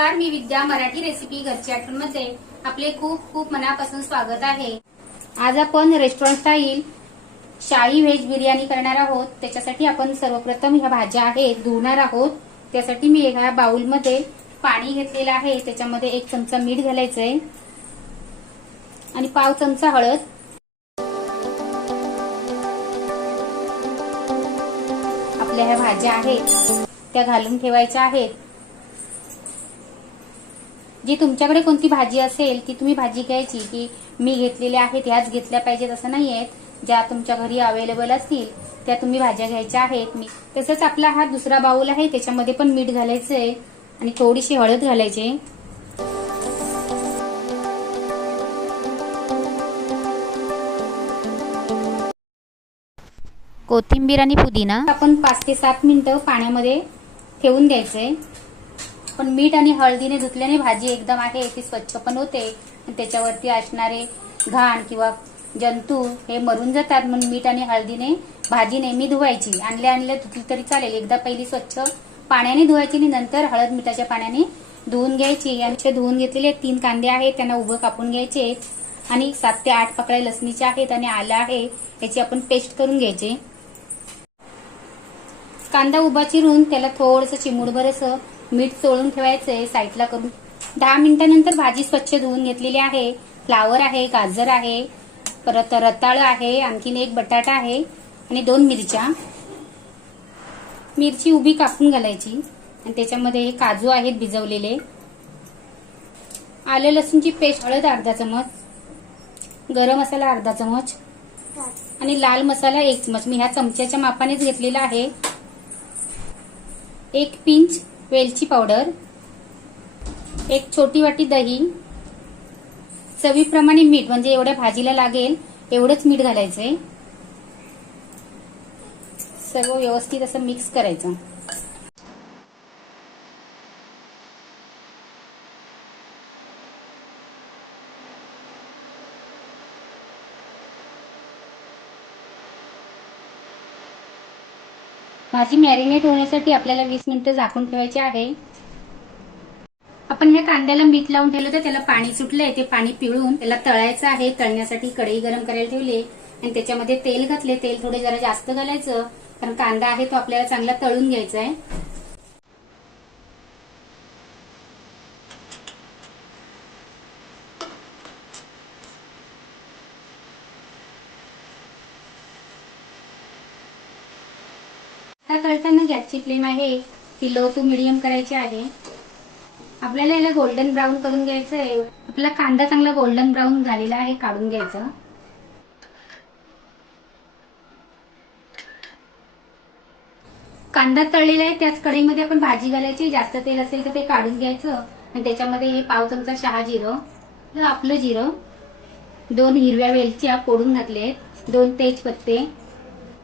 नमस्कार मी विद्या मराठी रेसिपी घरची आठवणमध्ये आपले खूप खूप मनापासून स्वागत आहे. आज आपण रेस्टॉरंट स्टाईल शाही व्हेज बिर्याणी करणार आहोत. त्याच्यासाठी आपण सर्वप्रथम ह्या भाज्या आहेत धुवणार आहोत. त्यासाठी मी ह्या बाउलमध्ये पाणी घेतलेलं आहे. त्याच्यामध्ये एक चमचा मीठ घालायचंय. आणि पाव चमचा हळद. आपल्या ह्या भाज्या आहेत त्या घालून ठेवायच्या आहेत. जी तुमच्याकडे कोणती भाजी असेल ती तुम्ही भाजी घ्यायची की मी घेतलेल्या आहेत ह्याच घेतल्या पाहिजेत असं नाही आहेत. ज्या तुमच्या घरी अवेलेबल असतील त्या तुम्ही भाज्या घ्यायच्या आहेत. मी तसंच आपला हा दुसरा बाऊल आहे त्याच्यामध्ये पण मीठ घालायचंय आणि थोडीशी हळद घालायची. कोथिंबीर आणि पुदिना. आपण पाच ते सात मिनिटं पाण्यामध्ये ठेवून द्यायचंय. पण मीठ आणि हळदीने धुतल्याने भाजी एकदम आहे ती स्वच्छ पण होते. त्याच्यावरती असणारे घाण किंवा जंतू हे मरून जातात. म्हणून मीठ आणि हळदीने भाजी नेहमी धुवायची. आणल्या आणल्या धुतली तरी चालेल. एकदा पहिली स्वच्छ पाण्याने धुवायची आणि नंतर हळद मिठाच्या पाण्याने धुवून घ्यायची. यांचे धुवून घेतलेले तीन कांदे आहेत त्यांना उभं कापून घ्यायचे. आणि सात ते आठ पकड्या लसणीचे आहेत आणि आलं आहे याची आपण पेस्ट करून घ्यायची. कांदा उभा चिरून त्याला थोडंसं चिमूडभर असं मीठ चोळून ठेवायचंय साईडला करून. दहा मिनिटानंतर भाजी स्वच्छ धुवून घेतलेली आहे. फ्लावर आहे गाजर आहे परत रताळ आहे आणखीन एक बटाटा आहे आणि दोन मिरच्या. मिरची उभी कापून घालायची आणि त्याच्यामध्ये हे काजू आहेत भिजवलेले. आलं लसूणची पेस्ट हळद अर्धा चमच गरम मसाला अर्धा चमच आणि लाल मसाला एक चमच. मी ह्या चमच्याच्या मापानेच घेतलेला आहे. एक पिंच वेलची पावडर एक छोटी वाटी दही चवीप्रमाणे मीठ म्हणजे एवढ्या भाजीला लागेल एवढंच मीठ घालायचंय. सर्व व्यवस्थित असं मिक्स करायचं. भाजी मॅरिनेट होण्यासाठी आपल्याला वीस मिनिटं झाकून ठेवायची आहे. आपण ह्या कांद्याला मीठ लावून ठेवलं तर त्याला पाणी सुटलंय ते पाणी पिळून त्याला तळायचं आहे. तळण्यासाठी कढई गरम करायला ठेवली आणि त्याच्यामध्ये तेल घातले तेल थोडे जरा जास्त घालायचं कारण कांदा आहे तो आपल्याला चांगला तळून घ्यायचा आहे हा तळताना गॅसची फ्लेम आहे ती लो टू मिडियम करायची आहे. आपल्याला याला गोल्डन ब्राऊन करून घ्यायचं आहे आपला कांदा चांगला गोल्डन ब्राऊन झालेला आहे काढून घ्यायचा. कांदा तळलेला आहे त्याच कढईमध्ये आपण भाजी घालायची जास्त तेल असेल तर ते काढून घ्यायचं. आणि त्याच्यामध्ये हे पाव चमचा शहा जिरं आपलं जिरं. दोन हिरव्या वेलच्या फोडून घातले आहेत दोन तेजपत्ते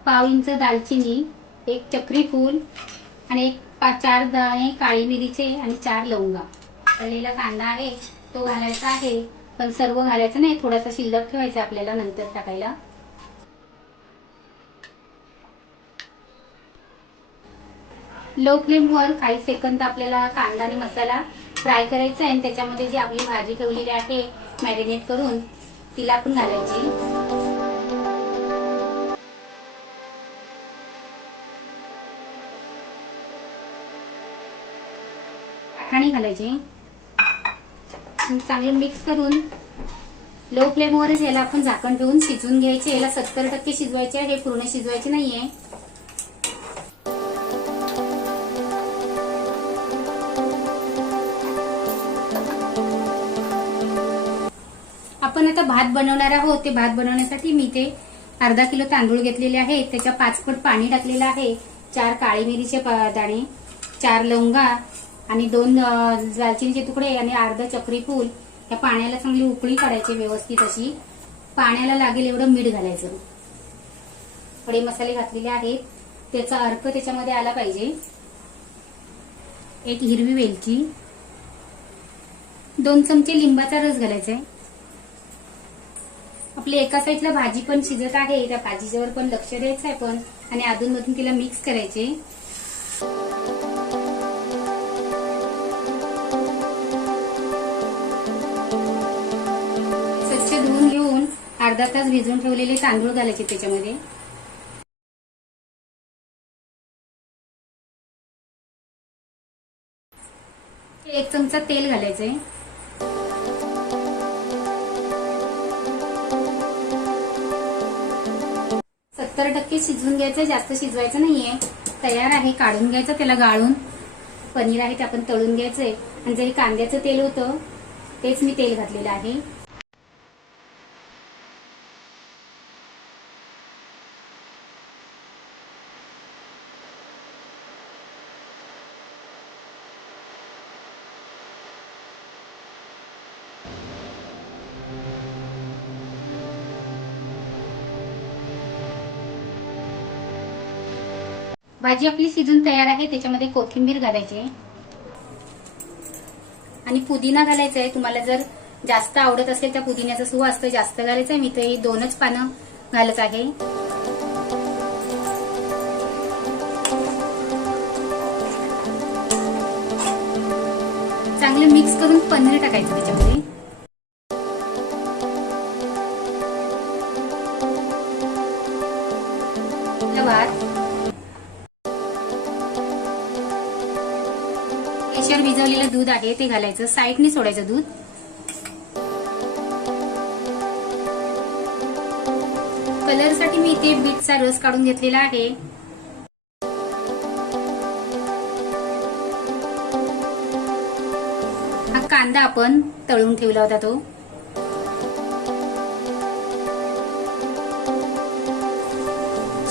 पाव इंच दालचिनी एक चक्री फूल आणि एक पाच चार दाणे काळी मिरीचे आणि चार लवंगा. तळलेला कांदा आहे तो घालायचा आहे पण सर्व घालायचं नाही थोडासा शिल्लक ठेवायचा आपल्याला नंतर टाकायला. लो फ्लेमवर काही सेकंद आपल्याला कांदा आणि मसाला फ्राय करायचा आहे आणि त्याच्यामध्ये जी आपली भाजी ठेवलेली आहे मॅरिनेट करून तिला पण घालायची. पाणी घालायचे. आणि चांगले मिक्स करून लो फ्लेमवरच याला आपण झाकण ठेवून शिजवून घ्यायचे. याला सत्तर टक्के शिजवायचे आहे पूर्ण शिजवायचे नाहीये. आपण आता भात बनवणार आहोत. ते भात बनवण्यासाठी मी ते अर्धा किलो तांदूळ घेतलेले आहेत. त्याच्या पाच पट पाणी टाकलेलं आहे. चार काळी मिरीचे दाणे चार लवंगा आणि दोन दालचिनीचे तुकडे आणि अर्धा चक्री फूल या पाण्याला चांगली उकळी काढायची व्यवस्थित अशी. पाण्याला लागेल एवढं मीठ घालायचं. थोडे मसाले घातलेले आहेत. त्याचा अर्क त्याच्यामध्ये आला पाहिजे. एक हिरवी वेलची. दोन चमचे लिंबाचा रस घालायचा आहे. आपली एका साईडला भाजी पण शिजत आहे. त्या भाजीच्यावर पण लक्ष द्यायचं आहे पण. आणि अधूनमधून तिला मिक्स करायचे. अर्धा तास भिजवून ठेवलेले तांदूळ घालायचे त्याच्यामध्ये. एक चमचा तेल घालायचंय. सत्तर टक्के शिजवून घ्यायचं जास्त शिजवायचं नाहीये. तयार आहे काढून घ्यायचं त्याला गाळून. पनीर आहे ते आपण तळून घ्यायचंय. आणि जे कांद्याचं तेल होतं तेच मी तेल घातलेलं आहे. भाजी आपली शिजून तयार आहे त्याच्यामध्ये कोथिंबीर घालायची. आणि पुदिना घालायचा आहे तुम्हाला जर जास्त आवडत असेल तर पुदिन्याचा सुवास तर जास्त घालायचा आहे मी तर दोनच पानं घालत आहे. चांगलं मिक्स करून पनीर टाकायचं त्याच्यामध्ये. दूध आहे ते घालायचं. साईडने सोडायचं दूध. कलरसाठी मी इथे बीटचा रस काढून घेतलेला आहे. हा कांदा आपण तळून ठेवला होता तो.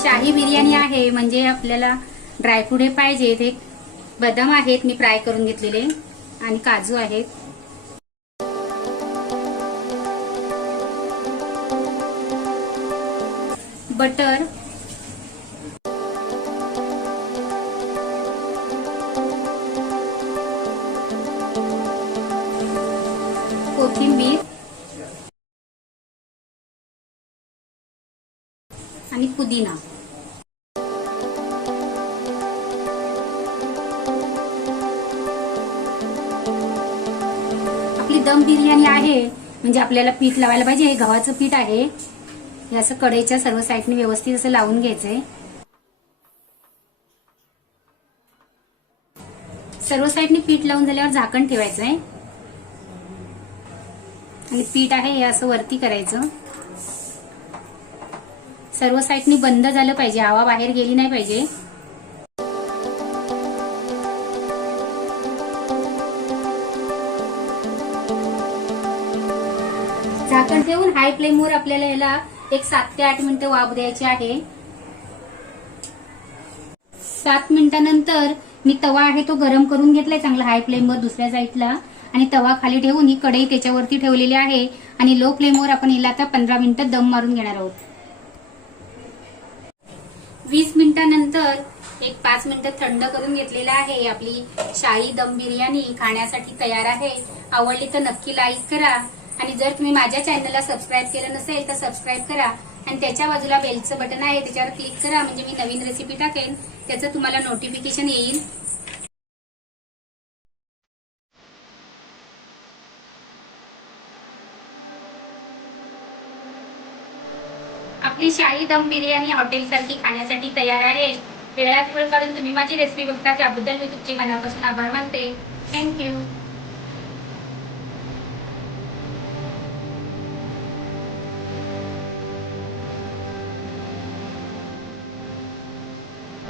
शाही बिर्याणी आहे म्हणजे आपल्याला ड्रायफ्रूट हे पाहिजे. ते बदाम आहेत मी फ्राय करून घेतलेले. आणि काजू आहेत. बटर. कोथिंबीर. आणि पुदिना. दम बिर्याणी आहे. म्हणजे आपल्याला पीठ लावायला पाहिजे. हे गव्हाचं पीठ आहे. हे असं कढईच्या सर्व साईडने व्यवस्थित असं लावून घ्यायचंय. सर्व साईडने पीठ लावून झाल्यावर झाकण ठेवायचंय. आणि पीठ आहे हे असं वरती करायचं. सर्व साईडनी बंद झालं पाहिजे. हवा बाहेर गेली नाही पाहिजे. झाकण ठेवून हाय फ्लेमवर आपल्याला याला एक सात ते आठ मिनिटं वाफ द्यायची आहे. सात मिनिटानंतर मी तवा आहे तो गरम करून घेतलाय चांगला हाय फ्लेमवर दुसऱ्या साईडला आणि तवा खाली ठेवून ही कढई त्याच्यावरती ठेवलेली आहे. आणि लो फ्लेमवर आपण हिला आता पंधरा मिनिटं दम मारून घेणार आहोत. वीस मिनिटानंतर एक पाच मिनिटं थंड करून घेतलेला आहे. आपली शाही दम बिर्याणी खाण्यासाठी तयार आहे. आवडली तर नक्की लाईक करा. आणि जर तुम्ही माझ्या चॅनलला सबस्क्राईब केलं नसेल तर सबस्क्राईब करा. आणि त्याच्या बाजूला बेलचं बटन आहे त्याच्यावर क्लिक करा. म्हणजे मी नवीन रेसिपी टाकेन. त्याचं तुम्हाला नोटिफिकेशन येईल. आपली शाही दम बिर्याणी हॉटेलसारखी खाण्यासाठी तयार आहे. वेळात वेळ काढून तुम्ही माझी रेसिपी बघता त्याबद्दल मी तुमचे मनापासून आभार मानते. थँक्यू